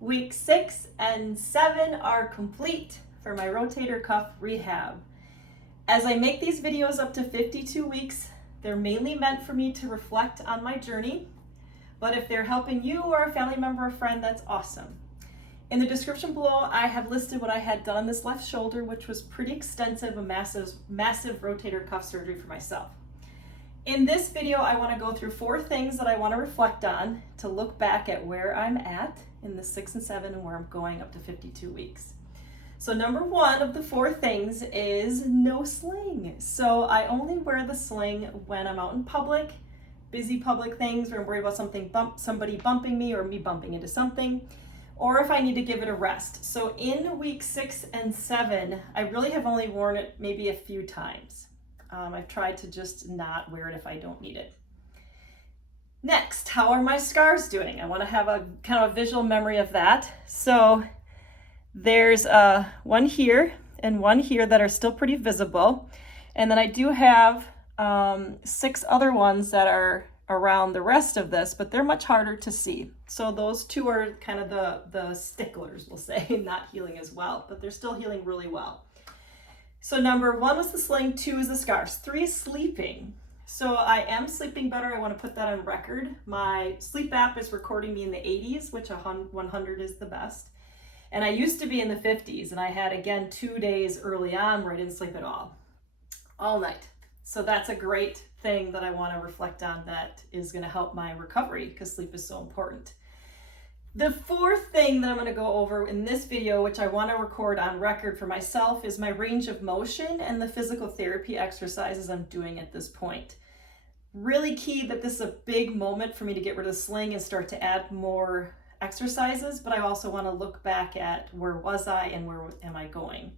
Week 6 and 7 are complete for my rotator cuff rehab. As I make these videos up to 52 weeks, they're mainly meant for me to reflect on my journey, but if they're helping you or a family member or friend, that's awesome. In the description below, I have listed what I had done on this left shoulder, which was pretty extensive, a massive rotator cuff surgery for myself. In this video, I want to go through 4 things that I want to reflect on to look back at where I'm at in the 6 and 7 and where I'm going up to 52 weeks. So number 1 of the 4 things is no sling. So I only wear the sling when I'm out in public, busy public things, where I'm worried about somebody bumping me or me bumping into something, or if I need to give it a rest. So in week 6 and 7, I really have only worn it maybe a few times. I've tried to just not wear it if I don't need it. Next, how are my scarves doing? I want to have a kind of a visual memory of that. So there's one here and one here that are still pretty visible. And then I do have 6 other ones that are around the rest of this, but they're much harder to see. So those 2 are kind of the sticklers, we'll say, not healing as well, but they're still healing really well. So number 1 was the sling, 2 is the scarves, 3 is sleeping. So I am sleeping better. I want to put that on record. My sleep app is recording me in the 80s, which 100 is the best. And I used to be in the 50s, and I had, again, 2 days early on where I didn't sleep at all night. So that's a great thing that I want to reflect on that is going to help my recovery because sleep is so important. The 4th thing that I'm going to go over in this video, which I want to record on record for myself, is my range of motion and the physical therapy exercises I'm doing at this point. Really key that this is a big moment for me to get rid of the sling and start to add more exercises, but I also want to look back at where was I and where am I going.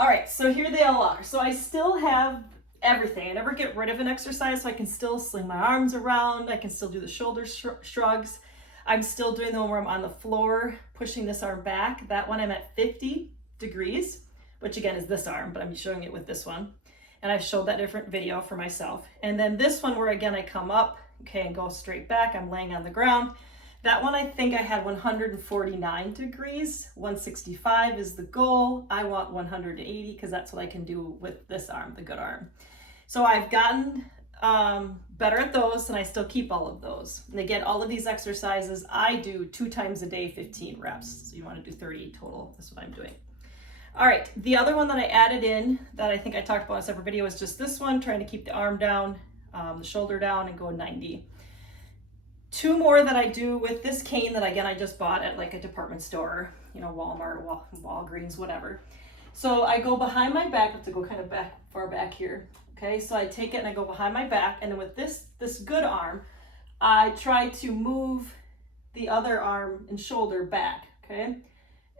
All right, so here they all are. So I still have everything. I never get rid of an exercise, so I can still sling my arms around. I can still do the shoulder shrugs. I'm still doing the one where I'm on the floor, pushing this arm back. That one I'm at 50 degrees, which again is this arm, but I'm showing it with this one. And I've showed that different video for myself. And then this one where again I come up, okay, and go straight back. I'm laying on the ground. That one I think I had 149 degrees. 165 is the goal. I want 180 because that's what I can do with this arm, the good arm. So I've gotten better at those, and I still keep all of those. And again, all of these exercises I do 2 times a day, 15 reps. So you want to do 30 total. That's what I'm doing. All right, the other one that I added in that I think I talked about in a separate video is just this one, trying to keep the arm down, the shoulder down, and go 90. 2 more that I do with this cane that again I just bought at like a department store, you know, Walmart, Walgreens, whatever. So I go behind my back. I have to go kind of far back here. Okay, so I take it and I go behind my back, and then with this good arm, I try to move the other arm and shoulder back, okay?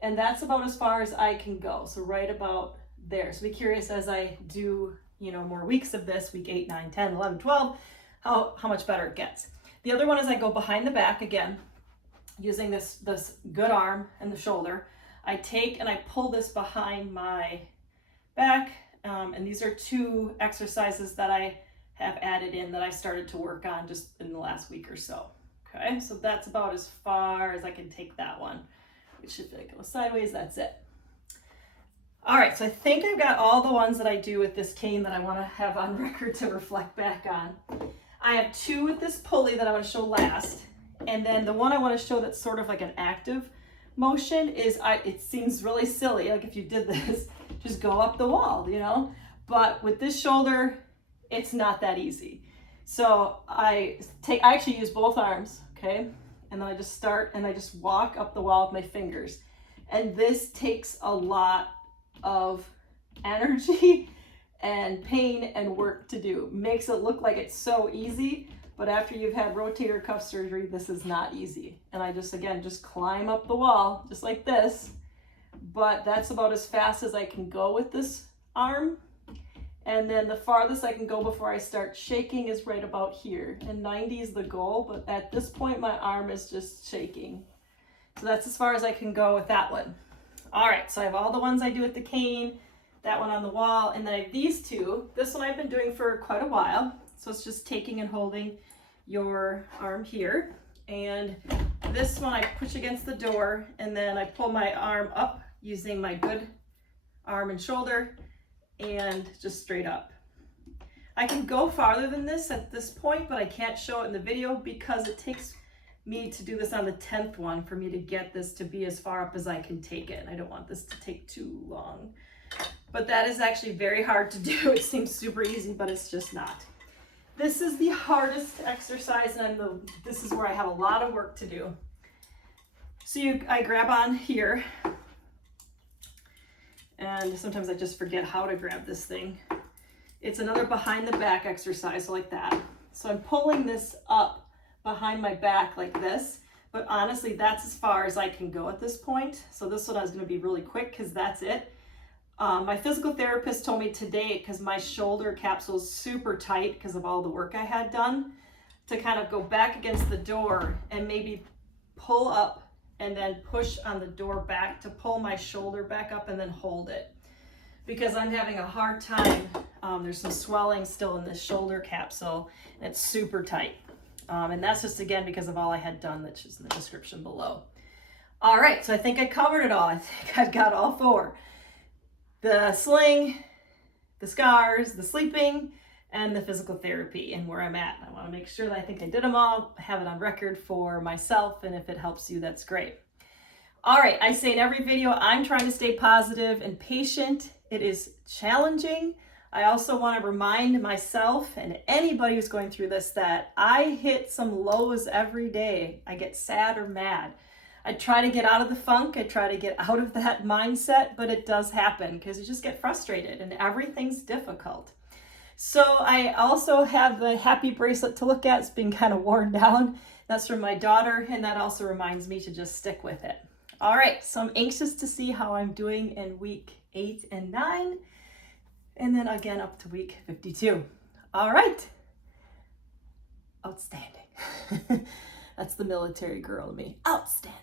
And that's about as far as I can go, so right about there. So be curious as I do, you know, more weeks of this, week 8, 9, 10, 11, 12, how much better it gets. The other one is I go behind the back again, using this good arm and the shoulder. I take and I pull this behind my back, and these are 2 exercises that I have added in that I started to work on just in the last week or so. Okay, so that's about as far as I can take that one. Which if it goes sideways, that's it. All right, so I think I've got all the ones that I do with this cane that I want to have on record to reflect back on. I have 2 with this pulley that I want to show last, and then the one I want to show that's sort of like an active motion is, it seems really silly, like if you did this, just go up the wall, you know, but with this shoulder, it's not that easy. So I actually use both arms, okay, and then I just start and I just walk up the wall with my fingers, and this takes a lot of energy and pain and work to do. Makes it look like it's so easy, but after you've had rotator cuff surgery, this is not easy. And I just climb up the wall just like this, but that's about as fast as I can go with this arm. And then the farthest I can go before I start shaking is right about here. And 90 is the goal, but at this point my arm is just shaking. So that's as far as I can go with that one. All right, so I have all the ones I do with the cane, that one on the wall, and then I have these 2. This one I've been doing for quite a while. So it's just taking and holding your arm here, and This one I push against the door, and then I pull my arm up using my good arm and shoulder, and just straight up. I can go farther than this at this point, but I can't show it in the video because it takes me to do this on the 10th one for me to get this to be as far up as I can take it. I don't want this to take too long. But that is actually very hard to do. It seems super easy, but it's just not. This is the hardest exercise, and this is where I have a lot of work to do. So I grab on here, and sometimes I just forget how to grab this thing. It's another behind the back exercise like that. So I'm pulling this up behind my back like this, but honestly, that's as far as I can go at this point. So this one is going to be really quick because that's it. My physical therapist told me today, because my shoulder capsule is super tight because of all the work I had done, to kind of go back against the door and maybe pull up and then push on the door back to pull my shoulder back up and then hold it. Because I'm having a hard time. There's some swelling still in this shoulder capsule, and it's super tight. And that's just, again, because of all I had done, that's just in the description below. All right, so I think I covered it all. I think I've got all four. The sling, the scars, the sleeping, and the physical therapy, and where I'm at. I want to make sure that I think I did them all, have it on record for myself, and if it helps you, that's great. All right, I say in every video, I'm trying to stay positive and patient. It is challenging. I also want to remind myself and anybody who's going through this that I hit some lows every day. I get sad or mad. I try to get out of the funk. I try to get out of that mindset, but it does happen because you just get frustrated and everything's difficult. So I also have the happy bracelet to look at. It's been kind of worn down. That's from my daughter, and that also reminds me to just stick with it. All right, so I'm anxious to see how I'm doing in week 8 and 9, and then again up to week 52. All right, outstanding. That's the military girl in me. Outstanding.